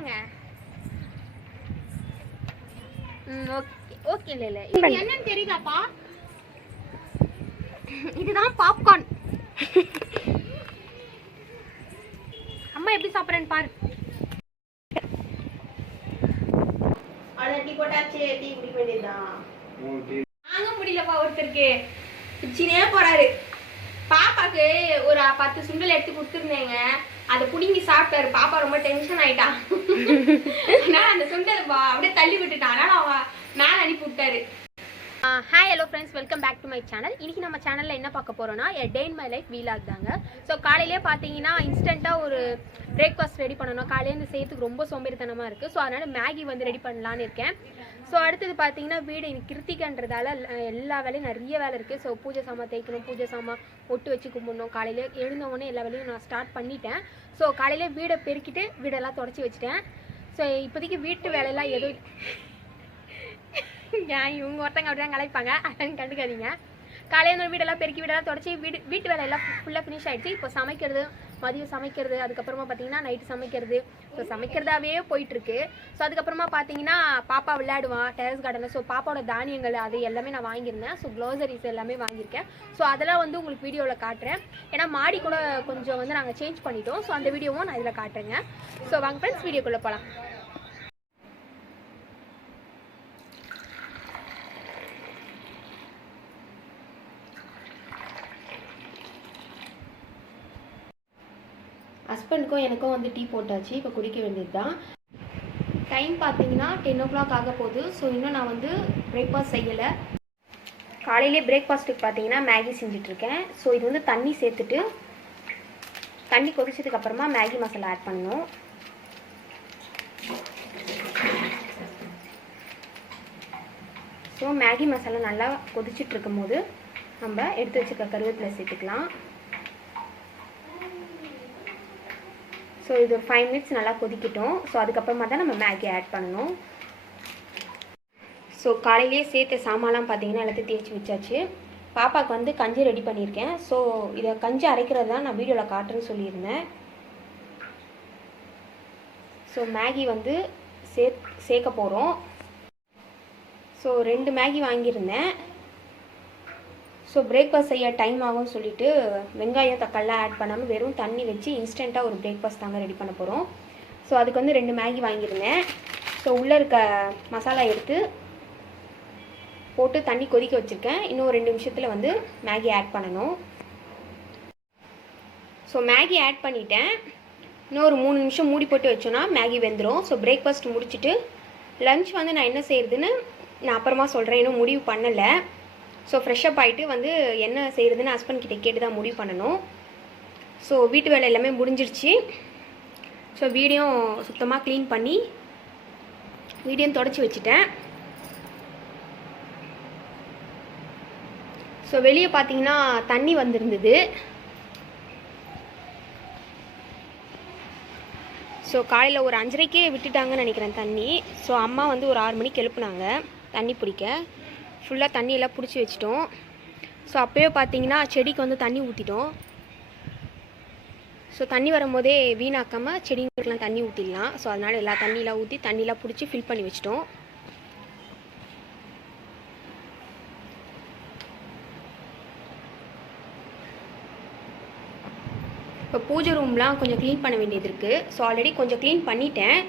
என்னங்க okay okay இல்ல இது என்னன்னு தெரியலப்பா. இதுதான் பாப்கார்ன். அம்மா எப்படி சாப்பிட்றேன்னு பாரு. டீ போட்டாச்சு, டீ குடிக்க வேண்டியதுதான். வாங்க முடியலப்பா, ஒருத்தருக்கு பிச்சினே போறாரு. பாப்பாக்கு ஒரு 10 சுண்டல் எடுத்து கொடுத்துருந்தேங்க, அதை புடுங்கி சாப்பிட்டாரு. பாப்பா ரொம்ப டென்ஷன் ஆயிட்டா. அதனால அந்த சுண்டல் அப்படியே தள்ளி விட்டுட்டான். அதனால அவன் மேலே அனுப்பி விட்டாரு. Hi hello friends, welcome back to my channel. இன்றைக்கி நம்ம சேனலில் என்ன பார்க்க போகிறோன்னா day in my life vlog தாங்க. ஸோ காலையிலே பார்த்தீங்கன்னா இன்ஸ்டண்ட்டாக ஒரு பிரேக்ஃபாஸ்ட் ரெடி பண்ணணும். காலையிலேருந்து செய்யறதுக்கு ரொம்ப சோம்பேறித்தனமாக இருக்குது. ஸோ அதனால் மேகி வந்து ரெடி பண்ணலான்னு இருக்கேன். ஸோ அடுத்தது பார்த்தீங்கன்னா வீடு இன்னைக்கு கிருத்திகன்றதால எல்லா வேலையும் நிறைய வேலை இருக்குது. ஸோ பூஜை சாமான் தேய்க்கணும், பூஜை சாமான் ஒட்டு வச்சு கும்பிடணும். காலையிலே எழுந்தவொடனே எல்லா வேலையும் நான் ஸ்டார்ட் பண்ணிட்டேன். ஸோ காலையிலே வீடை பெருக்கிட்டு வீடெல்லாம் தொடச்சி வச்சுட்டேன். ஸோ இப்போதைக்கு வீட்டு வேலையெல்லாம் எதுவும் ஏன் இவங்க ஒருத்தங்க அப்படி தான் கலைப்பாங்க, அதன்னு கண்டுக்காதீங்க. காலையில் வீடெல்லாம் பெருக்கி வீடெல்லாம் தொடச்சி வீட்டு வேலையெல்லாம் ஃபுல்லாக ஃபினிஷ் ஆகிடுச்சு. இப்போ சமைக்கிறது, மதியம் சமைக்கிறது, அதுக்கப்புறமா பார்த்தீங்கன்னா நைட்டு சமைக்கிறது. ஸோ சமைக்கிறதாவே போயிட்டுருக்கு. ஸோ அதுக்கப்புறமா பார்த்தீங்கன்னா பாப்பா விளையாடுவான் டெரஸ் கார்டனில். ஸோ பாப்பாவோட தானியங்கள் அது எல்லாமே நான் வாங்கியிருந்தேன். ஸோ க்ளோசரிஸ் எல்லாமே வாங்கியிருக்கேன். ஸோ அதெல்லாம் வந்து உங்களுக்கு வீடியோவில் காட்டுறேன். ஏன்னா மாடி கூட கொஞ்சம் வந்து நாங்கள் சேஞ்ச் பண்ணிட்டோம். ஸோ அந்த வீடியோவும் நான் இதில் காட்டுறேங்க. ஸோ வாங்க ஃப்ரெண்ட்ஸ், வீடியோக்குள்ளே போகலாம். ஹஸ்பண்டுக்கும் எனக்கும் வந்து டீ போட்டாச்சு. இப்போ குடிக்க வேண்டியது தான். டைம் பார்த்தீங்கன்னா 10 o'clock ஆக போகுது. ஸோ இன்னும் நான் வந்து பிரேக்ஃபாஸ்ட் செய்யலை. காலையிலே பிரேக்ஃபாஸ்ட்டுக்கு பார்த்தீங்கன்னா மேகி செஞ்சிட்ருக்கேன். ஸோ இது வந்து தண்ணி சேர்த்துட்டு தண்ணி கொதிச்சதுக்கப்புறமா மேகி மசாலா ஆட் பண்ணணும். ஸோ மேகி மசாலா நல்லா கொதிச்சிட்ருக்கும் போது நம்ம எடுத்து வச்சுக்க கருவேப்பிலை சேர்த்துக்கலாம். ஸோ இது ஒரு 5 minutes நல்லா கொதிக்கட்டும். ஸோ அதுக்கப்புறமா தான் நம்ம மேகி ஆட் பண்ணணும். ஸோ காலையிலேயே சேர்த்த சாமான்லாம் பார்த்தீங்கன்னா எல்லாத்தையும் தேய்ச்சி வச்சாச்சு. பாப்பாவுக்கு வந்து கஞ்சி ரெடி பண்ணியிருக்கேன். ஸோ இதை கஞ்சி அரைக்கிறது தான் நான் வீடியோவில் காட்டுறேன்னு சொல்லியிருந்தேன். ஸோ மேகி வந்து சேர்க்க போகிறோம். ஸோ 2 மேகி வாங்கியிருந்தேன். ஸோ பிரேக்ஃபாஸ்ட் செய்ய டைம் ஆகும்னு சொல்லிவிட்டு வெங்காயம் தக்காளிலாம் ஆட் பண்ணாமல் வெறும் தண்ணி வச்சு இன்ஸ்டண்ட்டாக ஒரு பிரேக்ஃபாஸ்ட் தாங்க ரெடி பண்ண போகிறோம். ஸோ அதுக்கு வந்து 2 மேகி வாங்கியிருந்தேன். ஸோ உள்ளே இருக்க மசாலா எடுத்து போட்டு தண்ணி கொதிக்க வச்சுருக்கேன். இன்னும் 2 நிமிஷத்தில் வந்து மேகி ஆட் பண்ணணும். ஸோ மேகி ஆட் பண்ணிட்டேன். இன்னும் ஒரு 3 நிமிஷம் மூடி போட்டு வச்சோன்னா மேகி வெந்துடும். ஸோ பிரேக்ஃபாஸ்ட் முடிச்சுட்டு லன்ச் வந்து நான் என்ன செய்கிறதுன்னு நான் அப்புறமா சொல்கிறேன். இன்னும் முடிவு பண்ணலை. ஸோ ஃப்ரெஷ்ஷப் ஆகிட்டு வந்து என்ன செய்கிறதுன்னு ஹஸ்பண்ட் கிட்டே கேட்டு தான் முடிவு பண்ணணும். ஸோ வீட்டு வேலை எல்லாமே முடிஞ்சிருச்சு. ஸோ வீடியும் சுத்தமாக க்ளீன் பண்ணி வீடியும் தொடச்சி வச்சுட்டேன். ஸோ வெளியே பார்த்தீங்கன்னா தண்ணி வந்திருந்தது. ஸோ காலையில் ஒரு 5:30க்கே விட்டுட்டாங்கன்னு நினைக்கிறேன் தண்ணி. ஸோ அம்மா வந்து ஒரு 6 மணிக்கு எழுப்புனாங்க தண்ணி பிடிக்க. ஃபுல்லாக தண்ணியெல்லாம் பிடிச்சி வச்சிட்டோம். ஸோ அப்போயே பார்த்தீங்கன்னா செடிக்கு வந்து தண்ணி ஊற்றிட்டோம். ஸோ தண்ணி வரும்போதே வீணாக்காமல் செடிங்களுக்கெல்லாம் தண்ணி ஊற்றிடலாம். ஸோ அதனால் எல்லா தண்ணியெலாம் ஊற்றி தண்ணியெலாம் பிடிச்சி ஃபில் பண்ணி வச்சிட்டோம். இப்போ பூஜை ரூம்லாம் கொஞ்சம் க்ளீன் பண்ண வேண்டியது இருக்குது. ஸோ ஆல்ரெடி கொஞ்சம் க்ளீன் பண்ணிட்டேன்,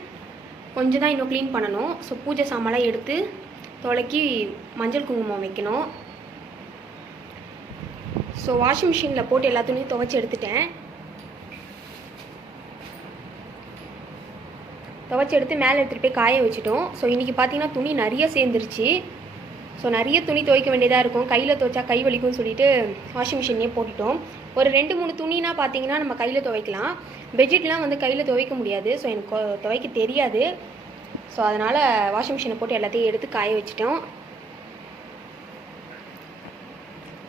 கொஞ்சம் தான் இன்னும் க்ளீன் பண்ணணும். ஸோ பூஜை சாமான்லாம் எடுத்து தொலைக்கி மஞ்சள் குங்குமம் வைக்கணும். ஸோ வாஷிங் மிஷினில் போட்டு எல்லா துணியும் துவைச்சி எடுத்துட்டேன். துவைச்சி எடுத்து மேலே எடுத்துகிட்டு போய் காய வச்சுட்டோம். ஸோ இன்றைக்கி பார்த்தீங்கன்னா துணி நிறைய சேர்ந்துருச்சு. ஸோ நிறைய துணி துவைக்க வேண்டியதாக இருக்கும். கையில் துவைச்சா கை வலிக்கும்னு சொல்லிட்டு வாஷிங் மிஷின்லேயே போட்டுட்டோம். ஒரு 2-3 துணினா பார்த்தீங்கன்னா நம்ம கையில் துவைக்கலாம். பெட்ஷீட்லாம் வந்து கையில் துவைக்க முடியாது. ஸோ எனக்கு துவைக்க தெரியாது. ஸோ அதனால் வாஷிங் மிஷினை போட்டு எல்லாத்தையும் எடுத்து காய வச்சிட்டோம்.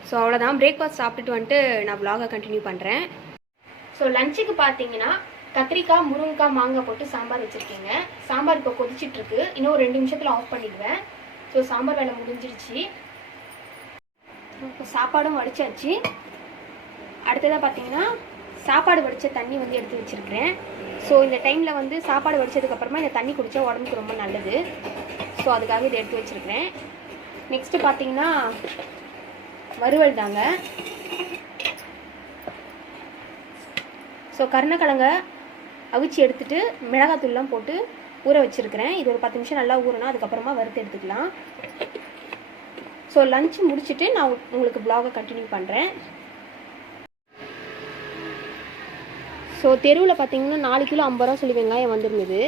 ஸோ அவ்வளோதான். பிரேக்ஃபாஸ்ட் சாப்பிட்டுட்டு வந்துட்டு நான் vlog கண்டினியூ பண்ணுறேன். ஸோ லஞ்சுக்கு பார்த்தீங்கன்னா கத்திரிக்காய், முருங்கைக்காய், மாங்காய் போட்டு சாம்பார் வச்சுருக்கேங்க. சாம்பார் இப்போ கொதிச்சிட்ருக்கு. இன்னும் 2 நிமிஷத்தில் ஆஃப் பண்ணிடுவேன். ஸோ சாம்பார் வேலை முடிஞ்சிருச்சு. இப்போ சாப்பாடும் வடிச்சாச்சு. அடுத்ததாக பார்த்தீங்கன்னா சாப்பாடு வடித்த தண்ணி வந்து எடுத்து வச்சுருக்கிறேன். ஸோ இந்த டைமில் வந்து சாப்பாடு வடிச்சதுக்கப்புறமா இந்த தண்ணி குடித்தா உடம்புக்கு ரொம்ப நல்லது. ஸோ அதுக்காக இதை எடுத்து வச்சுருக்கிறேன். நெக்ஸ்ட்டு பார்த்தீங்கன்னா வறுவல் தாங்க. ஸோ கருணக்கிழங்க அவிச்சு எடுத்துகிட்டு மிளகாத்தூள்லாம் போட்டு ஊற வச்சுருக்கிறேன். இது ஒரு 10 நிமிஷம் நல்லா ஊறணும். அதுக்கப்புறமா வறுத்து எடுத்துக்கலாம். ஸோ லஞ்ச் முடிச்சுட்டு நான் உங்களுக்கு வ்ளாகை கண்டினியூ பண்ணுறேன். ஸோ தெருவில் பார்த்தீங்கன்னா 4 கிலோ 50 ரூபா சொல்லி வெங்காயம் வந்துருந்தது.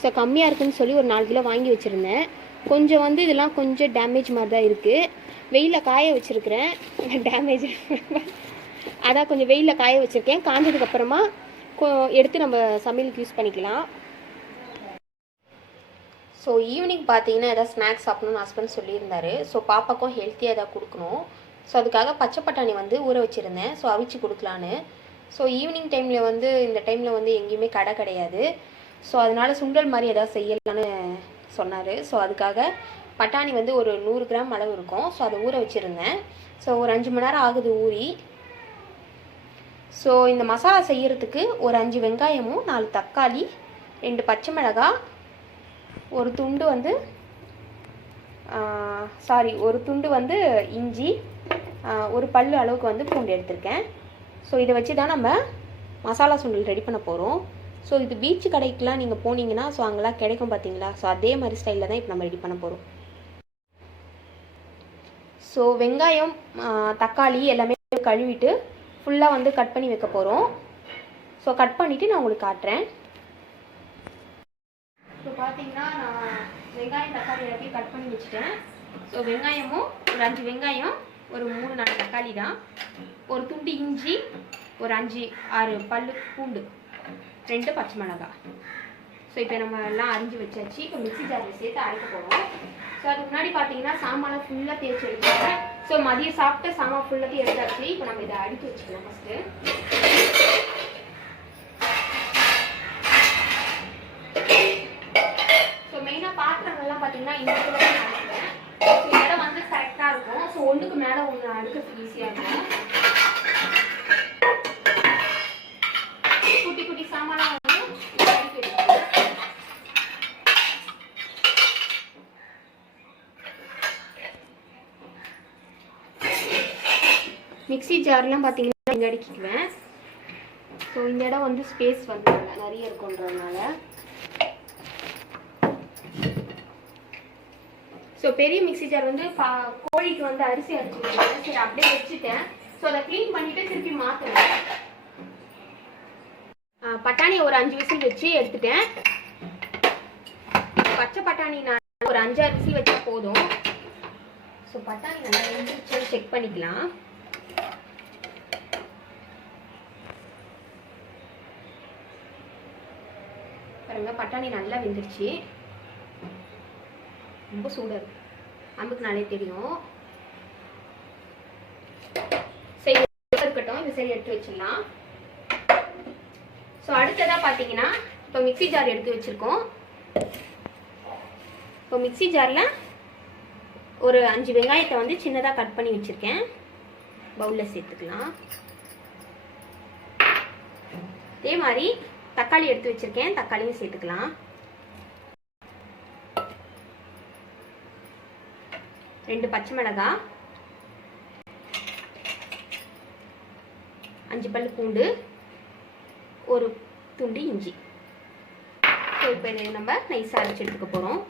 ஸோ கம்மியாக இருக்குதுன்னு சொல்லி ஒரு 4 கிலோ வாங்கி வச்சுருந்தேன். கொஞ்சம் வந்து இதெல்லாம் கொஞ்சம் டேமேஜ் மாதிரி தான் இருக்குது. வெயிலில் காய வச்சுருக்கிறேன். டேமேஜ் அதான் கொஞ்சம் வெயிலில் காய வச்சுருக்கேன். காஞ்சதுக்கப்புறமா எடுத்து நம்ம சமையலுக்கு யூஸ் பண்ணிக்கலாம். ஸோ ஈவினிங் பார்த்தீங்கன்னா எதாவது ஸ்நாக்ஸ் சாப்பிட்ணுன்னு ஹஸ்பண்ட் சொல்லியிருந்தாரு. ஸோ பாப்பாக்கும் ஹெல்த்தியாக எதாவது கொடுக்கணும். ஸோ அதுக்காக பச்சை பட்டாணி வந்து ஊற வச்சுருந்தேன். ஸோ அவிச்சு கொடுக்கலான்னு. ஸோ ஈவினிங் டைமில் வந்து இந்த டைமில் வந்து எங்கேயுமே கடை கிடையாது. ஸோ அதனால் சுண்டல் மாதிரி எதாவது செய்யலான்னு சொன்னார். ஸோ அதுக்காக பட்டாணி வந்து ஒரு 100 கிராம் அளவு இருக்கும். ஸோ அதை ஊற வச்சுருந்தேன். ஸோ ஒரு 5 மணி நேரம் ஆகுது ஊறி. ஸோ இந்த மசாலா செய்கிறதுக்கு ஒரு 5 வெங்காயமும் 4 தக்காளி 2 பச்சை மிளகாய் ஒரு துண்டு வந்து இஞ்சி ஒரு பல்லு அளவுக்கு வந்து பூண்டு எடுத்திருக்கேன். ஸோ இதை வச்சு தான் நம்ம மசாலா சுண்டல் ரெடி பண்ண போகிறோம். ஸோ இது பீச்சு கடைக்கெலாம் நீங்கள் போனீங்கன்னா ஸோ அங்கெல்லாம் கிடைக்கும் பார்த்தீங்களா. ஸோ அதே மாதிரி ஸ்டைலில் தான் இப்போ நம்ம ரெடி பண்ண போகிறோம். ஸோ வெங்காயம் தக்காளி எல்லாமே கழுவிட்டு ஃபுல்லாக வந்து கட் பண்ணி வைக்க போகிறோம். ஸோ கட் பண்ணிவிட்டு நான் உங்களுக்கு காட்டுறேன். ஸோ பார்த்தீங்கன்னா நான் வெங்காயம் தக்காளி எல்லாத்தையும் கட் பண்ணி வச்சுட்டேன். ஸோ வெங்காயமும் ஒரு 5 வெங்காயம் ஒரு 3-4 தக்காளி தான், ஒரு துண்டு இஞ்சி ஒரு 5-6 பல்லு பூண்டு 2 பச்சை மிளகாய். ஸோ இப்போ நம்ம எல்லாம் அரிஞ்சு வச்சாச்சு. இப்போ மிக்ஸி ஜாரில் சேர்த்து அரைக்க போகிறோம். ஸோ அதுக்கு முன்னாடி பார்த்தீங்கன்னா சாமானை ஃபுல்லாக தேய்ச்சி எடுத்துக்கிறேன். ஸோ மதியம் சாப்பிட்ட சாமான் ஃபுல்லாக எடுத்தாச்சு. இப்போ நம்ம இதை அடித்து வச்சுக்கலாம் ஃபஸ்ட்டு. ஸோ மெயினாக பாத்திரங்கள்லாம் பார்த்தீங்கன்னா இந்த இடத்துல தான் அடிக்கிறேன். ஸோ இந்த இடம் வந்து கரெக்டாக இருக்கும். ஸோ ஒன்றுக்கு மேலே ஒன்று அடுக்கிறதுக்கு ஈஸியாக இருக்கும். குட்டி குட்டி சாமான்லாம் வந்து அடிக்க எடுத்துக்கிறேன். மிக்ஸி ஜார்லாம் பார்த்தீங்கன்னா இங்கே அடிக்கிக்குவேன். ஸோ இந்த இடம் வந்து ஸ்பேஸ் வந்து நிறைய இருக்குன்றதுனால. ஸோ பெரிய மிக்ஸி ஜார் வந்து கோழிக்கு வந்து அரிசி அரைச்சி வச்சுருக்கேன். சரி அப்படியே வச்சுட்டேன். ஸோ அதை க்ளீன் பண்ணிவிட்டு திருப்பி மாற்றுவேன். பட்டாணி ஒரு 5 விசில் வச்சு எடுத்துட்டேன். பச்சை பட்டாணி நான் ஒரு 5-6 விசில் வச்சா போதும். ஸோ பட்டாணி நல்லா வெந்துருச்சு செக் பண்ணிக்கலாம். பாருங்க பட்டாணி நல்லா வெந்துருச்சு. ரொம்ப சூடாக இருக்கு, நமக்கு நாளே தெரியும். சரி இருக்கட்டும், இந்த சரி எடுத்து வச்சிடலாம். ஸோ அடுத்ததாக பார்த்தீங்கன்னா இப்போ மிக்ஸி ஜார் எடுத்து வச்சுருக்கோம். இப்போ மிக்ஸி ஜாரில் ஒரு 5 வெங்காயத்தை வந்து சின்னதாக கட் பண்ணி வச்சுருக்கேன். பவுலில் சேர்த்துக்கலாம். அதே மாதிரி தக்காளி எடுத்து வச்சுருக்கேன். தக்காளியும் சேர்த்துக்கலாம். 2 பச்சை மிளகாய், 5 பல்லு பூண்டு, ஒரு துண்டு இஞ்சி. ஸோ இப்போ இதை நம்ம நைஸாக அரைச்சி எடுத்துக்க போகிறோம்.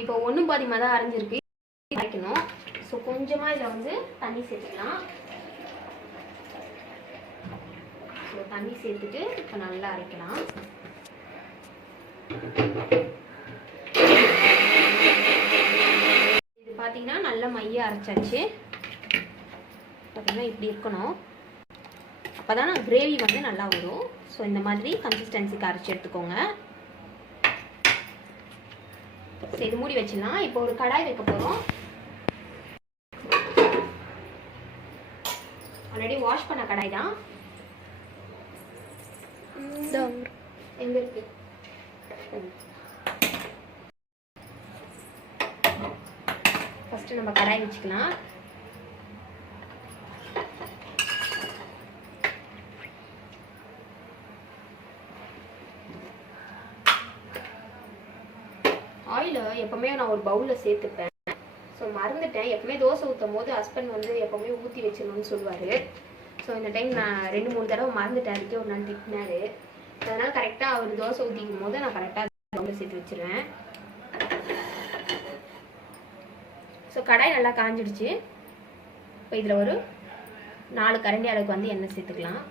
இப்போ 1/4 தான் அரைஞ்சிருக்கு, அரைக்கணும். ஸோ கொஞ்சமாக இதில் வந்து தண்ணி சேர்த்துக்கலாம். ஸோ தண்ணி சேர்த்துட்டு இப்போ நல்லா அரைக்கலாம். இது பார்த்தீங்கன்னா நல்லா மைய அரைச்சாச்சு. பார்த்தீங்கன்னா இப்படி இருக்கணும். அப்போ தான் கிரேவி வந்து நல்லா வரும். ஸோ இந்த மாதிரி கன்சிஸ்டன்சிக்கு அரைச்சி எடுத்துக்கோங்க. சரி இது மூடி வச்சிடலாம். இப்போ ஒரு கடாய் வைக்க போகிறோம். ஆல்ரெடி வாஷ் பண்ண கடாய் தான். எங்க இருக்கு? ஃபர்ஸ்ட் நம்ம கடாய் வச்சுக்கலாம். ஆயில் எப்பவுமே நான் ஒரு பவுலில் சேர்த்துப்பேன். ஸோ மறந்துட்டேன். எப்பவுமே தோசை ஊற்றும் போது ஹஸ்பண்ட் வந்து எப்பவுமே ஊற்றி வச்சிடணும்னு சொல்லுவார். ஸோ இந்த டைம் நான் 2-3 தடவை மறந்துட்டேன். அதுக்கே ஒரு நாள் திட்டினாரு. அதனால் கரெக்டாக அவர் தோசை ஊற்றிக்கும் போது நான் கரெக்டாக பவுலில் சேர்த்து வச்சிருவேன். ஸோ கடாய் நல்லா காஞ்சிடுச்சு. இப்போ இதில் ஒரு 4 கரண்டி அளவுக்கு வந்து எண்ணெய் சேர்த்துக்கலாம்.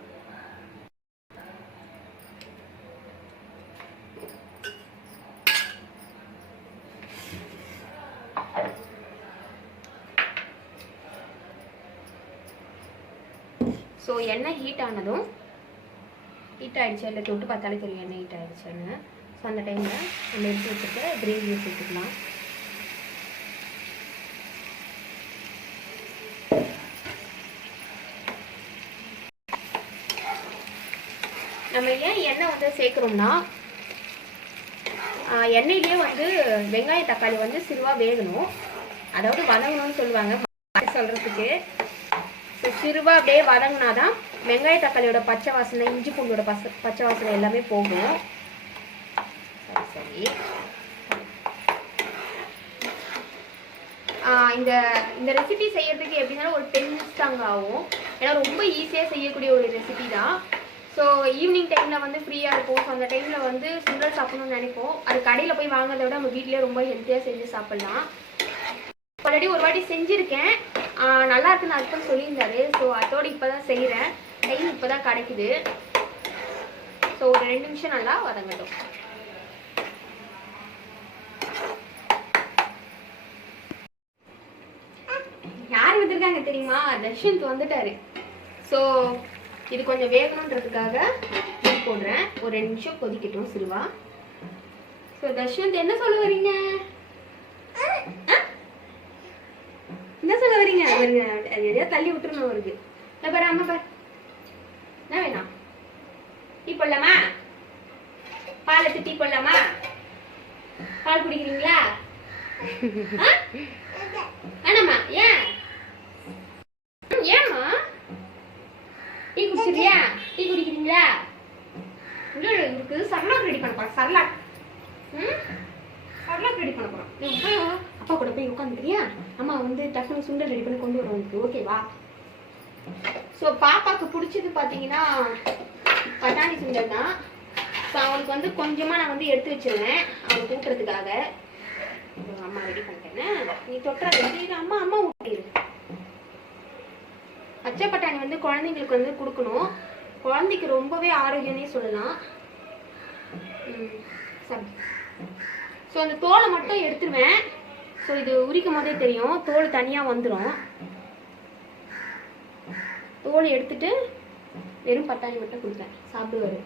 ஸோ எண்ணெய் ஹீட் ஆனதும், ஹீட் ஆகிடுச்சு இல்லை தொட்டு பார்த்தாலே தெரியும் எண்ணெய் ஹீட் ஆகிடுச்சுன்னு. ஸோ அந்த டைமில் நம்ம எடுத்து வச்சுட்டு கிரேவியை சேர்த்துக்கலாம். நம்ம ஏன் எண்ணெய் வந்து சேர்க்குறோம்னா, எண்ணெயிலேயே வந்து வெங்காய தக்காளி வந்து சிறுவாக வேகணும், அதாவது வதங்கணும்னு சொல்லுவாங்க சொல்கிறதுக்கு. ஸோ சிறுவாக அப்படியே வதங்கினாதான் வெங்காய தக்காளியோட பச்சை வாசனை, இஞ்சி பூண்டோட பச்சை வாசனை எல்லாமே போகும். சரி, இந்த இந்த ரெசிபி செய்யறதுக்கு எப்படின்னாலும் ஒரு 10 minutes தாங்க ஆகும். ஏன்னா ரொம்ப ஈஸியாக செய்யக்கூடிய ஒரு ரெசிபி தான். ஸோ ஈவினிங் டைமில் வந்து ஃப்ரீயாக இருக்கும். ஸோ அந்த டைமில் வந்து சுண்டல் சாப்பிடணும்னு நினைப்போம். அது கடையில் போய் வாங்குறத விட நம்ம வீட்டிலே ரொம்ப ஹெல்த்தியாக செஞ்சு சாப்பிட்லாம். ஆல்ரெடி ஒரு வாட்டி செஞ்சுருக்கேன், நல்லா இருக்குன்னு அர்த்தம் சொல்லியிருந்தாரு. ஸோ அதோடு இப்போ தான் செய்கிறேன். டைம் இப்போ தான் கிடைக்குது. ஸோ ஒரு 2 நிமிஷம் நல்லா வதங்கட்டும். யார் வந்துருக்காங்க தெரியுமா? தர்ஷந்த் வந்துட்டாரு. ஸோ இது கொஞ்சம் வேகணுன்றதுக்காக போடுறேன். ஒரு 2 நிமிஷம் கொதிக்கட்டும் சிறுவா. ஸோ தர்ஷந்த் என்ன சொல்ல வரீங்க? என்ன சொல்ல வரீங்க? அது எதையா தள்ளி விட்டுருணும் அவருக்கு. பாரு அம்மா பாரு, என்ன வேணாம்? டீ போடலாமா? பால் எடுத்து டீ போடலாமா? பால் குடிக்கிறீங்களா? வேணாமா? ஏன் ஏம்மா? டீ குடிச்சிருக்கியா? டீ குடிக்கிறீங்களா? இருக்கு சர்லாக் ரெடி பண்ண போறேன். சர்லாக் சர்லாக் ரெடி பண்ண போறோம். நீ போய் அப்பா கூட போய் உட்காந்துக்கிறியா? அம்மா வந்து டக்குனு சுண்டல் ரெடி பண்ணி கொண்டு வருவோம். ஓகேவா? ஸோ பாப்பாவுக்கு பிடிச்சது பார்த்தீங்கன்னா பட்டாணி சுண்டல் தான். ஸோ அவளுக்கு வந்து கொஞ்சமாக நான் வந்து எடுத்து வச்சிருவேன் அவளுக்கு ஊட்டுறதுக்காக. அம்மா ரெடி பண்ணிட்டேன்னு நீ தொட்டுறது அம்மா அம்மா ஊட்டிடு. பச்சை பட்டாணி வந்து குழந்தைங்களுக்கு வந்து கொடுக்கணும். குழந்தைக்கு ரொம்பவே ஆரோக்கியம்னே சொல்லலாம். சரி, ஸோ அந்த தோலை மட்டும் எடுத்துருவேன். ஸோ இது உரிக்கும் போதே தெரியும், தோல் தனியாக வந்துடும். தோல் எடுத்துட்டு வெறும் பட்டாணி மட்டும் கொடுப்பேன், சாப்பிடுவாரு.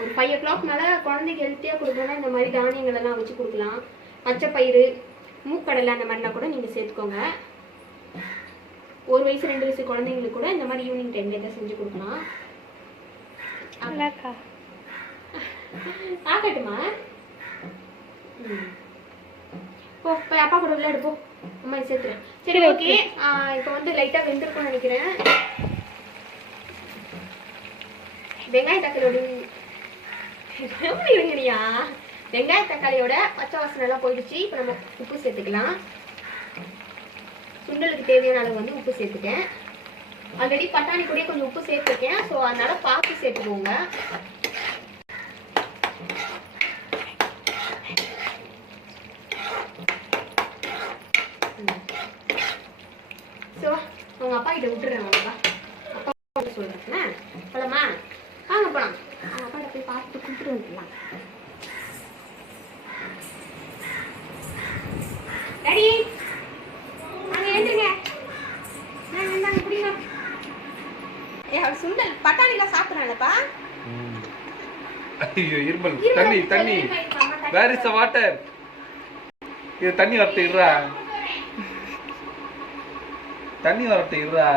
ஒரு 5 o'clock மேலே குழந்தைக்கு ஹெல்த்தியாக கொடுக்கணும்னா இந்த மாதிரி தானியங்கள் எல்லாம் வச்சு கொடுக்கலாம். பச்சை பயிறு, மூக்கடலை அந்த மாதிரிலாம் கூட நீங்கள் சேர்த்துக்கோங்க. 1 வயசு 2 வயசு குழந்தைங்களுக்கு கூட இந்த மாதிரி ஈவினிங் டைம்ல இதை செஞ்சு கொடுக்கலாம். ஆக்கட்டுமா? போ போய் அப்பா கூட விளையாடு போ. அம்மா சேர்த்துறேன். சரி ஓகே. இப்போ வந்து லைட்டாக வெந்திருக்கும்னு நினைக்கிறேன். வெங்காய தக்காளியோட வெங்காய தக்காளியோட பச்சை வாசனை எல்லாம் போயிடுச்சு. இப்போ நம்ம உப்பு சேர்த்துக்கலாம். சுண்டலுக்கு தேவையான அளவு வந்து உப்பு சேர்த்துட்டேன். ஆல்ரெடி பட்டாணி கூட கொஞ்சம் உப்பு சேர்த்துருக்கேன். ஸோ அதனால பார்த்து சேர்த்துக்கோங்க. ஸோ உங்க அப்பா கிட்ட விட்டுறேன். உங்கப்பா அப்பா சொல்றேன். போலாமா? வாங்க போலாம். அவங்க அப்பா கிட்ட போய் பார்த்துட்டு கூப்பிட்டு வந்துடலாம். டாடி அங்கே எழுந்துங்க. நாங்கள் குடிங்க. அவர் சுண்டல் பட்டாணிலாம் சாப்பிட்றானப்பா. ஐயோ இருமல். தண்ணி தண்ணி. Where is the water? இது தண்ணி வரட்டு இருடா. தண்ணி வரட்டு இருடா.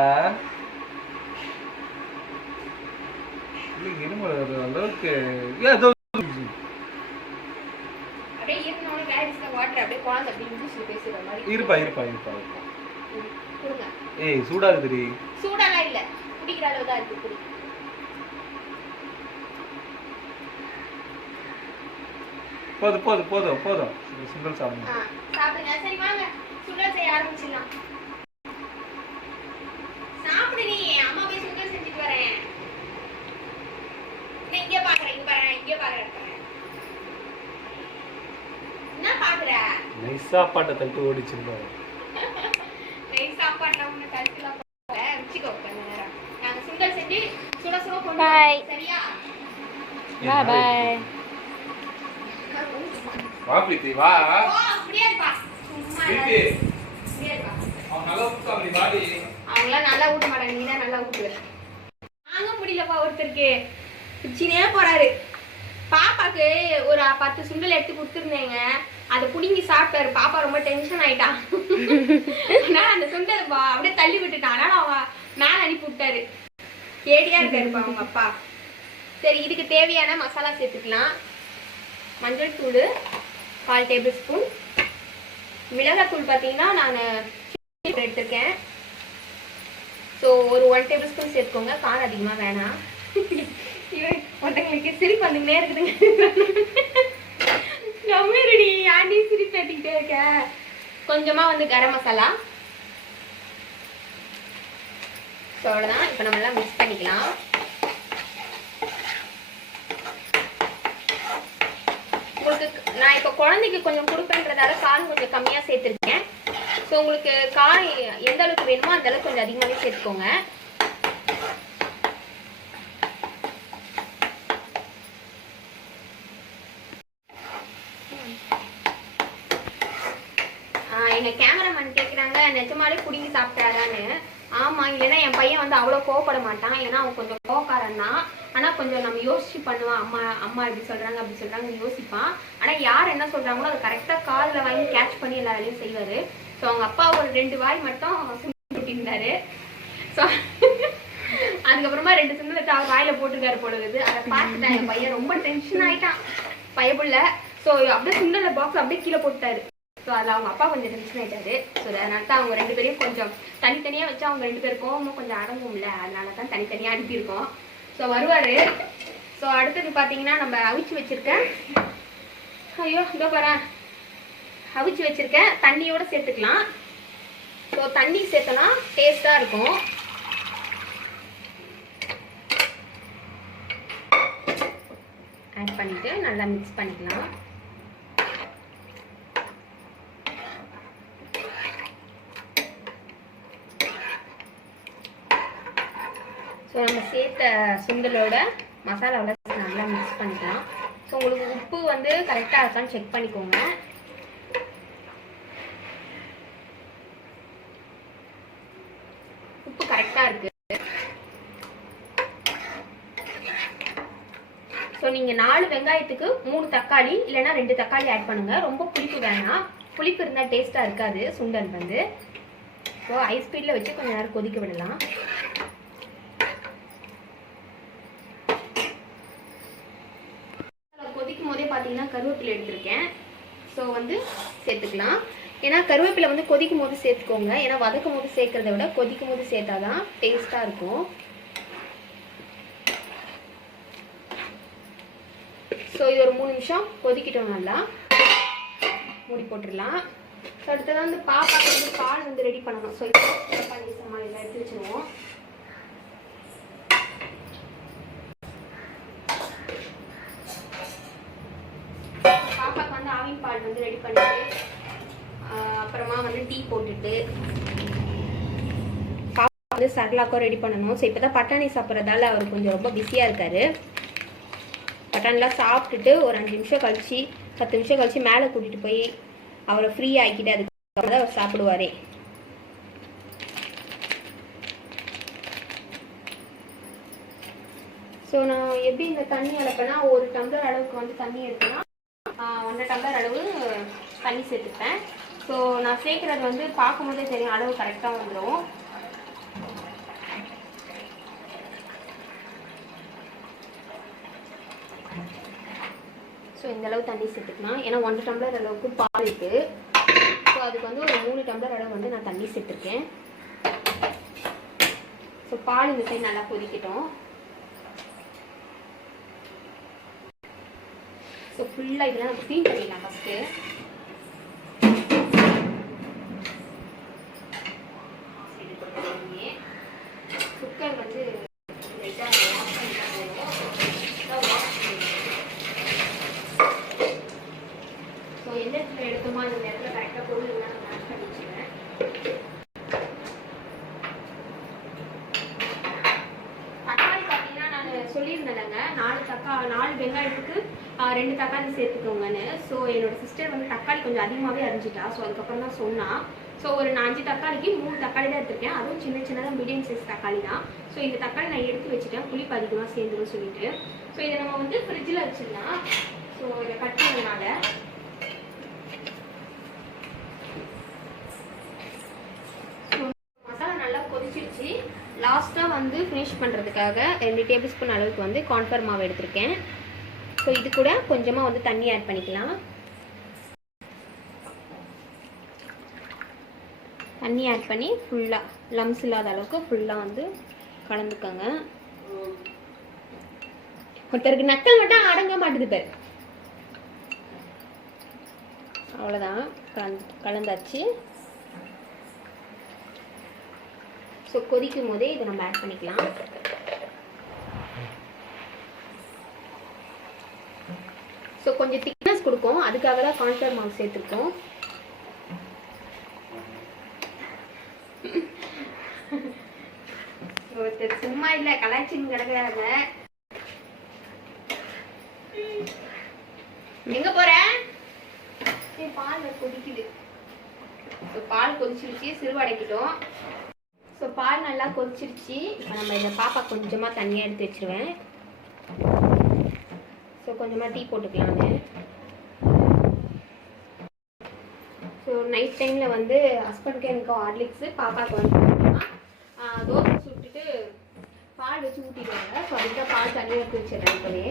ஒரு அளவுக்கு ஏதோ அப்படியே இருக்கணும். வேற வாட்டர் அப்படியே குழந்தை அப்படி இங்கிலீஷ்ல பேசுற மாதிரி. இருப்பா இருப்பா இருப்பா கொடுங்க. ஏய் சூடாகுதுடி. சூடாலாம் இல்ல, குடிக்கிற அளவு தான் இருக்கு. குடி. போதும் போதும் போதும் போதும். சுண்டல் சாப்பிடுங்க. சாப்பிடுங்க. சரி வாங்க சுண்டல் செய்ய ஆரம்பிச்சிடலாம். சாப்பிடு நீ. அம்மா போய் சுண்டல் செஞ்சுட்டு வரேன். நான் இங்கே பாக்குறேன். இங்க பாரு, இங்கே பாரு. என்ன பாக்குற? நைஸ் சாப்பாட்டை தட்டு ஓடிச்சிருந்தோம். நைஸ் சாப்பாட்டை ஒண்ணு தட்டுலாம் போல. வச்சுக்கோ கொஞ்ச நேரம். நாங்க சுண்டல் செஞ்சு சுட சுட கொண்டு வரோம். சரியா? பாய் பாய். வா பிரீத்தி வா. ஓ அப்படியே பா. சும்மா பிரீத்தி அப்படியே பா. அவன் நல்லா ஊத்து அப்படி வாடி. அவங்கள நல்லா ஊட்ட மாட்டாங்க, நீ தான் நல்லா ஊட்டுவ. தாங்க முடியலப்பா ஒருத்தருக்கு. பிச்சினே போறாரு. பாப்பாக்கு ஒரு 10 சுண்டல் எடுத்து கொடுத்துருந்தேங்க. அதை புடுங்கி சாப்பிட்டாரு. பாப்பா ரொம்ப டென்ஷன் ஆயிட்டான். அதனால அந்த சுண்டல் அப்படியே தள்ளி விட்டுட்டான். அதனால அவன் மேல அனுப்பி விட்டாரு. கேடியா இருக்காருப்பா அவங்க அப்பா. சரி, இதுக்கு தேவையான மசாலா சேர்த்துக்கலாம். மஞ்சள் தூள் 1/4 டேபிள் ஸ்பூன். மிளகாய் தூள் பார்த்தீங்கன்னா நான் எடுத்திருக்கேன். ஸோ ஒரு 1 டேபிள் ஸ்பூன் சேர்த்துக்கோங்க. காரம் அதிகமாக வேணாம். ஒருத்தங்களுக்கு சிரிப்பு வந்துக்கிட்டே இருக்குதுங்க. நம்மடி ஆண்டி சிரிப்பு ஏற்றிக்கிட்டே இருக்க. கொஞ்சமாக வந்து கரம் மசாலா. ஸோ அவ்வளோதான். இப்போ நம்ம எல்லாம் மிக்ஸ் பண்ணிக்கலாம். உங்களுக்கு நான் இப்போ குழந்தைக்கு கொஞ்சம் கொடுப்பேன்றதால காரம் கொஞ்சம் கம்மியாக சேர்த்துருக்கேன். ஸோ உங்களுக்கு காரம் எந்த அளவுக்கு வேணுமோ அந்த அளவுக்கு கொஞ்சம் அதிகமாகவே சேர்த்துக்கோங்க. எங்க கேமராமேன் கேட்குறாங்க நிஜமாலே குடிங்கி சாப்பிட்டாரான்னு. ஆமா, இல்லைன்னா என் பையன் வந்து அவ்வளோ கோவப்பட மாட்டான். ஏன்னா அவன் கொஞ்சம் கோவக்காரன் தான். ஆனால் கொஞ்சம் நம்ம யோசிச்சு பண்ணுவான். அம்மா அம்மா இப்படி சொல்றாங்க அப்படி சொல்றாங்கன்னு யோசிப்பான். ஆனால் யார் என்ன சொல்றாங்களோ அதை கரெக்டாக காலில் வாங்கி கேட்ச் பண்ணி எல்லா வேலையும் செய்வார். ஸோ அவங்க அப்பா ஒரு 2 வாய் மட்டும் சுட்டிருந்தாரு. ஸோ அதுக்கப்புறமா 2 சுண்டலத்தை அவர் வாயில போட்டுருக்காரு போடுறது. அதை பார்த்துட்டான் என் பையன். ரொம்ப டென்ஷன் ஆயிட்டான் பயப்புள்ள. ஸோ அப்படியே சுண்டல பாக்ஸ் அப்படியே கீழே போட்டாரு. ஸோ அதில் அவங்க அப்பா கொஞ்சம் டென்ஷன் ஆகிட்டாரு. ஸோ அதனால தான் அவங்க 2 பேரையும் கொஞ்சம் தனித்தனியாக வச்சு அவங்க 2 பேருக்கும் கொஞ்சம் அடங்கும்ல, அதனால தான் தனித்தனியாக அனுப்பியிருக்கோம். ஸோ வருவார். ஸோ அடுத்தது பார்த்தீங்கன்னா நம்ம அவிச்சு வச்சுருக்கேன். ஐயோ இதோ பாரு, அவிச்சு வச்சுருக்கேன். தண்ணியோடு சேர்த்துக்கலாம். ஸோ தண்ணி சேர்த்தோன்னா டேஸ்ட்டாக இருக்கும். ஆட் பண்ணிவிட்டு நல்லா மிக்ஸ் பண்ணிக்கலாம். ஸோ நம்ம சேர்த்த சுண்டலோட மசாலாவோட நல்லா மிக்ஸ் பண்ணிக்கலாம். ஸோ உங்களுக்கு உப்பு வந்து கரெக்டாக இருக்கான்னு செக் பண்ணிக்கோங்க. உப்பு கரெக்டாக இருக்கு. ஸோ நீங்கள் 4 வெங்காயத்துக்கு 3 தக்காளி இல்லைன்னா 2 தக்காளி ஆட் பண்ணுங்க. ரொம்ப புளிப்பு வேணாம். புளிப்பு இருந்தால் டேஸ்ட்டாக இருக்காது சுண்டல் வந்து. ஸோ ஹை ஸ்பீடில் வச்சு கொஞ்சம் நேரம் கொதிக்க விடலாம். கொதிக்கும் போதே பார்த்தீங்கன்னா கருவேப்பிலை எடுத்திருக்கேன். ஸோ வந்து சேர்த்துக்கலாம். ஏன்னா கருவேப்பிலை வந்து கொதிக்கும் போது சேர்த்துக்கோங்க. ஏன்னா வதக்கும் போது சேர்க்கறத விட கொதிக்கும் போது சேர்த்தாதான் டேஸ்ட்டாக இருக்கும். ஸோ இது ஒரு 3 நிமிஷம் கொதிக்கிட்டோம். நல்லா மூடி போட்டுடலாம். ஸோ அடுத்ததான் வந்து பாப்பாக்கு வந்து பால் வந்து ரெடி பண்ணணும். ஸோ இப்போ பண்ணி சமாளியில் எடுத்து வச்சுருவோம். பாப்பாக்கு வந்து ஆவின் பால் வந்து ரெடி பண்ணிட்டு அப்புறமா வந்து டீ போட்டுட்டு பாப்பா வந்து சர்லாக்கும் ரெடி பண்ணணும். ஸோ இப்போ தான் பட்டாணி சாப்பிட்றதால அவர் கொஞ்சம் ரொம்ப பிஸியாக இருக்கார். பட்டாணிலாம் சாப்பிட்டுட்டு ஒரு 5 நிமிஷம் கழிச்சு 10 நிமிஷம் கழிச்சு மேலே கூட்டிகிட்டு போய் அவரை ஃப்ரீ ஆக்கிட்டு அதுக்கப்புறம் தான் அவர் சாப்பிடுவாரே. ஸோ நான் எப்படி இந்த தண்ணி அளப்பேன்னா 1 டம்ளர் அளவுக்கு வந்து தண்ணி எடுத்தேன்னா 1.5 டம்ளர் அளவு தண்ணி சேர்த்துப்பேன். ஸோ நான் சேர்க்குறது வந்து பார்க்கும்போதே தெரியும், அளவு கரெக்டாக வந்துடும். இந்த அளவு தண்ணி சேர்த்துக்கலாம். ஏன்னா 1 டம்ளர் அளவுக்கு பால் இருக்குது. ஸோ அதுக்கு வந்து ஒரு 3 டம்ளர் அளவு வந்து நான் தண்ணி சேர்த்துருக்கேன். ஸோ பால் இந்த சைடு நல்லா கொதிக்கட்டும். ஸோ ஃபுல்லாக இதெல்லாம் நம்ம க்ளீன் பண்ணிடலாம் ஃபஸ்ட்டு. குக்கர் வந்து ஸோ எந்த இடத்துல எடுத்தோமோ அந்த இடத்துல கரெக்டாக பொருள் எல்லாம் மேஷ் பண்ணி வச்சுருவேன். தக்காளி பார்த்தீங்கன்னா நான் சொல்லியிருந்தேங்க 4 வெங்காயத்துக்கு 2 தக்காளி சேர்த்துக்கோங்கன்னு. ஸோ என்னோட சிஸ்டர் வந்து தக்காளி கொஞ்சம் அதிகமாகவே அரிஞ்சிட்டா. ஸோ அதுக்கப்புறம் தான் சொன்னா. ஸோ ஒரு 5 தக்காளிக்கு 3 தக்காளி தான் எடுத்துருக்கேன். அதுவும் சின்னதாக மீடியம் சைஸ் தக்காளி தான். ஸோ இந்த தக்காளி நான் எடுத்து வச்சுட்டேன், புளிப்பு அதிகமாக சேர்ந்துடும் சொல்லிட்டு. ஸோ இதை நம்ம வந்து ஃப்ரிட்ஜில் வச்சிடலாம். ஸோ இதை கட் பண்ணதுனால மசாலா நல்லா கொதிச்சிருச்சு. லாஸ்ட்டாக வந்து ஃபினிஷ் பண்ணுறதுக்காக 2 டேபிள் ஸ்பூன் அளவுக்கு வந்து கார்ன்ஃப்ளவர் மாவு எடுத்திருக்கேன். ஸோ இது கூட கொஞ்சமாக வந்து தண்ணி ஆட் பண்ணிக்கலாம். தண்ணி ஆட் பண்ணி ஃபுல்லாக லம்ஸ் இல்லாத அளவுக்கு ஃபுல்லாக வந்து கலந்துக்கோங்க. ஒருத்தருக்கு நக்கல் மட்டும் அடங்க மாட்டுது பேர். அவ்வளோதான், கலந்தாச்சு. ஸோ கொதிக்கும் போதே இதை நம்ம ஆட் பண்ணிக்கலாம். ஸோ கொஞ்சம் திக்னஸ் கொடுக்கும், அதுக்காக தான் கார்ன்ஃப்ளவர் மாவு சேர்த்துருக்கோம். ஒருத்தர் சும்மா இல்லை, கலாய்ச்சின்னு கிடக்குறாங்க. எங்க போற? பால் கொதிக்குது. ஸோ பால் கொதிச்சிருச்சு, சிறுவடைக்கிட்டோம். ஸோ பால் நல்லா கொதிச்சிருச்சு. இப்போ நம்ம இந்த பாப்பா கொஞ்சமாக தண்ணியாக எடுத்து வச்சிருவேன். ஸோ கொஞ்சமாக டீ போட்டுக்கலான்னு. ஸோ நைட் டைமில் வந்து ஹஸ்பண்டுக்கு எனக்கு ஹார்லிக்ஸு, பாப்பாவுக்கு வந்து தோசை சுட்டுட்டு பால் வச்சு ஊற்றிடுவாங்க. ஸோ அதுக்கு பால் தண்ணியாக எடுத்து வச்சிடுறேன். இப்போவே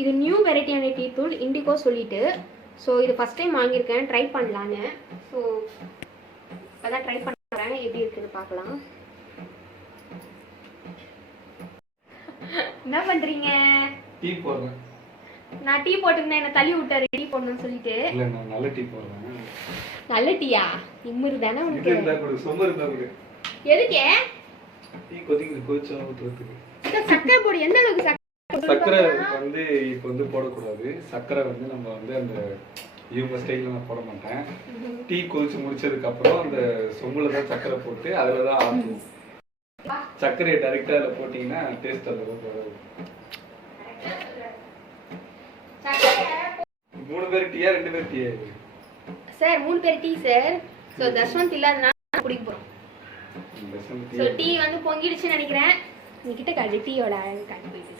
இது நியூ வெரைட்டியான டீ தூள் இண்டிகோ சொல்லிட்டு. ஸோ இது ஃபஸ்ட் டைம் வாங்கியிருக்கேன், ட்ரை பண்ணலான்னு. ஸோ அதான் ட்ரை பண்ணுறேன், எப்படி இருக்குன்னு பார்க்கலாம். என்ன பண்ணுறீங்க? டீ போடுறேன். நான் டீ போட்டுருந்தேன், என்ன தள்ளி விட்டாரு டீ போடணும்னு சொல்லிட்டு. இல்லை, நான் நல்ல டீ போடுறேன். நல்ல டீயா? இம்முரு தானே உனக்கு? சொம்பு இருந்தா கூட. எதுக்கே? டீ கொதிக்குது, கொதிச்சா ஊற்றுறதுக்கு. சக்கரை போடு. எந்த அளவுக்கு சக்கரை வந்து இப்போ வந்து போடக்கூடாது. சக்கரை வந்து நம்ம வந்து அந்த இவங்க ஸ்டைலில் நான் போட மாட்டேன். டீ கொதிச்சு முடிச்சதுக்கு அப்புறம் அந்த சொம்புல தான் சக்கரை போட்டு அதில் தான் ஆற்றும். சர்க்கரையை டைரெக்டாக அதில் போட்டிங்கன்னா டேஸ்ட் அந்த போடாது. 3 பேர் டீயா 2 பேர் டீயா? சார் 3 பேர் டீ சார். ஸோ தஷ்வந்த் இல்லாதனால குடிக்க போகிறோம். ஸோ டீ வந்து பொங்கிடுச்சுன்னு நினைக்கிறேன். உங்ககிட்ட காட்டு டீயோட அழகு காட்டி போயிட்டு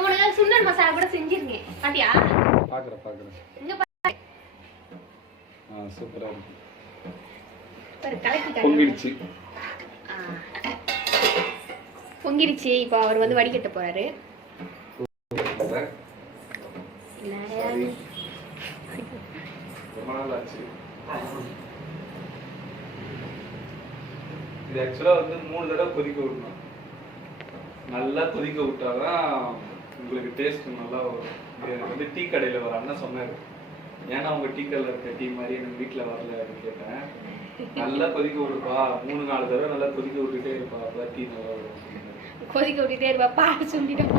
உனக்கு சுண்டல் மசாலா கூட செஞ்சிருக்கேன், பாத்தியா? பாக்குறேன். இங்க சூப்பரா இருக்கு. பாரு, கலக்கி பொங்கிடுச்சு. பொங்கிடுச்சு. இப்போ அவர் வந்து வடிகட்ட போறாரு. ரொம்ப நாள் ஆச்சு. இது ஆக்சுவலா வந்து 3 தடவை கொதிக்க விடணும். நல்லா கொதிக்க விட்டாதான் உங்களுக்கு டேஸ்ட் நல்லா வரும். எனக்கு வந்து டீ கடையில் ஒரு அண்ணன் சொன்னார், ஏன்னா அவங்க டீ கடையில் இருக்க டீ மாதிரி எனக்கு வீட்டில் வரல அப்படின்னு கேட்டேன். நல்லா கொதிக்க விடுப்பா, 3-4 தடவை நல்லா கொதிக்க விட்டுட்டே இருப்பா, அப்பதான் டீ நல்லா வரும். கொதிக்க விட்டுட்டே இருப்பா, பால் சுண்டிடும்,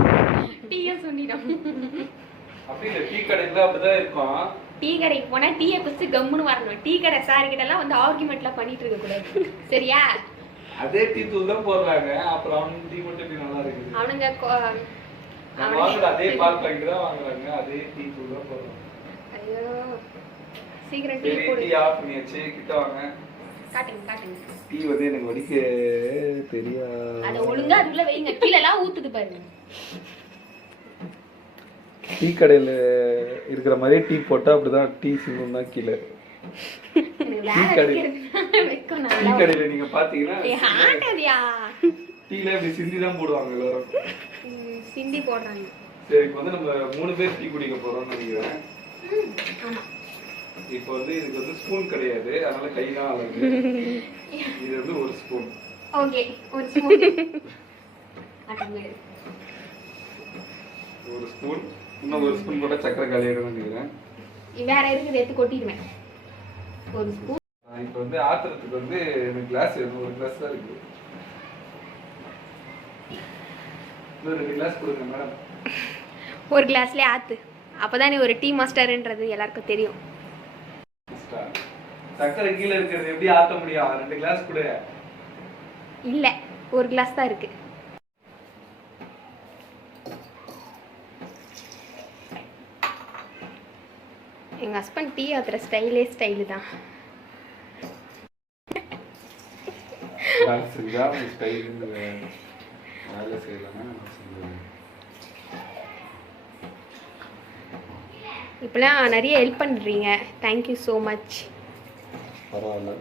டீயும் சுண்டிடும். அப்படி இல்லை, டீ கடையில் அப்படிதான் இருக்கும். டீ கடைக்கு போனா டீயை குடிச்சு கம்முன்னு வரணும். டீ கடை சார் கிட்ட எல்லாம் வந்து ஆர்குமெண்ட்லாம் பண்ணிட்டு இருக்க கூடாது, சரியா? அதே டீ தூள் தான் போடுறாங்க, அப்புறம் அவனுக்கு டீ மட்டும் எப்படி நல்லா இருக்குது? அவனுங்க அதே பால் பாக்கெட் தான் வாங்குறாங்க, அதே டீ தூள் தான் போடுறாங்க. ஐயோ, சீக்கிரம் டீ போடு. டீ ஆஃப் பண்ணியாச்சு, கிட்ட வாங்க. காட்டுங்க. டீ வந்து எனக்கு வடிக்க தெரியாது. அத ஒழுங்கா அதுக்குள்ள வைங்க, கீழ எல்லாம் ஊத்துது பாருங்க. டீ கடையில் இருக்கிற மாதிரியே டீ போட்டா அப்படிதான் டீ சிங்கும் தான் கீழே. வேலை கடையில. இருக்கிறதுனால வெக்கம் டீ நல்லா கடையில நீங்க பாத்தீங்கன்னா ஆண்டதியா டீல இப்படி சிந்தி தான் போடுவாங்க எல்லாரும். சிந்தி போடுறாங்க. சரி இப்போ வந்து நம்ம 3 பேர் டீ குடிக்க போறோம்னு நினைக்கிறேன். ஆமா. இப்போ வந்து இதுக்கு வந்து ஸ்பூன் கிடையாது, அதனால கை தான் அழகு. இது வந்து ஒரு ஸ்பூன். ஓகே, ஒரு ஸ்பூன். அட்டங்க. ஒரு ஸ்பூன். இன்னும் ஒரு ஸ்பூன் போட்டா சக்கரை காலியாயிடும்னு நினைக்கிறேன். வேற இருக்குது எடுத்து கொட்டிடுவேன். ஒரு ஸ்பூன். இப்போ வந்து ஆத்துறதுக்கு வந்து எனக்கு கிளாஸ் வேணும், ஒரு கிளாஸ் தான் இருக்கு. இன்னும் 2 கிளாஸ் கொடுங்க மேடம். ஒரு கிளாஸ்லயே ஆத்து. அப்பதான் நீ ஒரு டீ மாஸ்டர்ன்றது எல்லாருக்கும் தெரியும். சக்கரை கீழே இருக்கிறது எப்படி ஆத்த முடியும்? 2 கிளாஸ் கொடு. இல்ல, ஒரு கிளாஸ் தான் இருக்கு. எங்க ஹஸ்பண்ட் டீ ஆத்துற ஸ்டைலே ஸ்டைலு தான். செஞ்சா ஸ்டைல் வேலை செய்யலாம். இப்பெல்லாம் நிறைய ஹெல்ப் பண்ணுறீங்க. Thank you so much. பரவாயில்ல.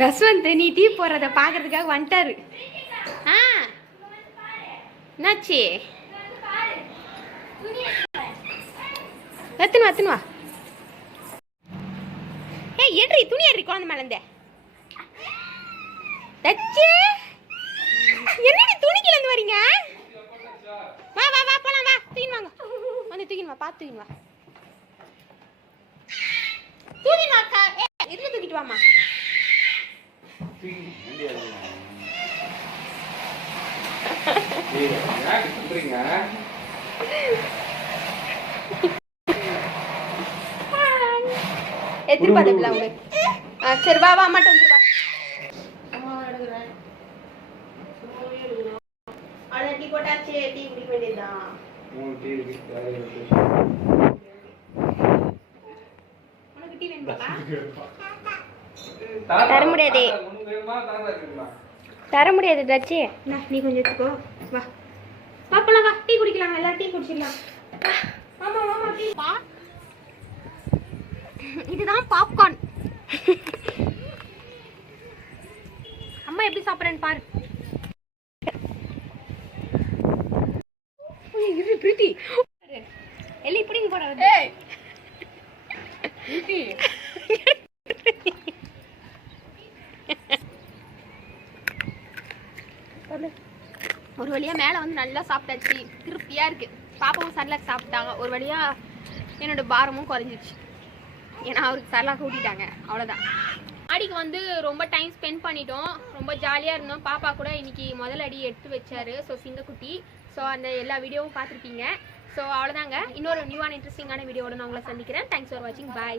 தஸ்வந்த் நீ டீ போடுறத பார்க்கறதுக்காக வந்துட்டாரு. ஆ என்னாச்சு? எத்துன்னு வா. ஏய் ஏட்ரி துணி ஏறி குழந்தை மேலந்த தச்சு என்னடி துணி கிளந்து வரீங்க? வா வா வா போலாம் வா. தூக்கின்னு வாங்க. வந்து தூக்கின்னு வா. பார்த்து தூக்கின்னு வா. தூக்கின்னு வாக்கா. இருந்து தூக்கிட்டு வாமா. எத்தனை பாடல உங்களுக்கு? சரி வா வா மட்டும் வந்துரு வா. அதான் டீ போட்டாச்சு, டீ குடிக்க வேண்டியதுதான். 3 டீ இருக்கு. உனக்கு டீ வேணுமா? தர முடியாதே. தர முடியாது டச்சு. நீ கொஞ்சம் எடுத்துக்கோ. வா வா போலாம் வா. டீ குடிக்கலாம். எல்லாரும் டீ குடிச்சிடலாம். ஆமா ஆமா டீ. இதுதான் பாப்கார்ன். அம்மா எப்படி சாப்பிட்றேன்னு பாரு. இது பிரீத்தி எல்லாம் இப்படி போட வந்து ஒரு வழியா மேலே வந்து நல்லா சாப்பிட்டாச்சு. திருப்தியா இருக்கு. பாப்பாவும் சரலாக் சாப்பிட்டாங்க. ஒரு வழியா என்னோட பாரமும் குறைஞ்சிருச்சு. ஏன்னா அவருக்கு சரலாக் ஊட்டிட்டாங்க. அவ்வளோதான். ஆடிக்கு வந்து ரொம்ப டைம் ஸ்பெண்ட் பண்ணிட்டோம். ரொம்ப ஜாலியாக இருந்தோம். பாப்பா கூட இன்னைக்கு முதல் அடி எடுத்து வச்சாரு. ஸோ சிங்கக்குட்டி. ஸோ அந்த எல்லா வீடியோவும் பார்த்துருப்பீங்க. ஸோ அவ்வளோதாங்க. இன்னொரு நியூவான இன்ட்ரெஸ்டிங்கான வீடியோவோட நான் உங்களை சந்திக்கிறேன். தேங்க்ஸ் ஃபார் வாட்சிங். பாய்.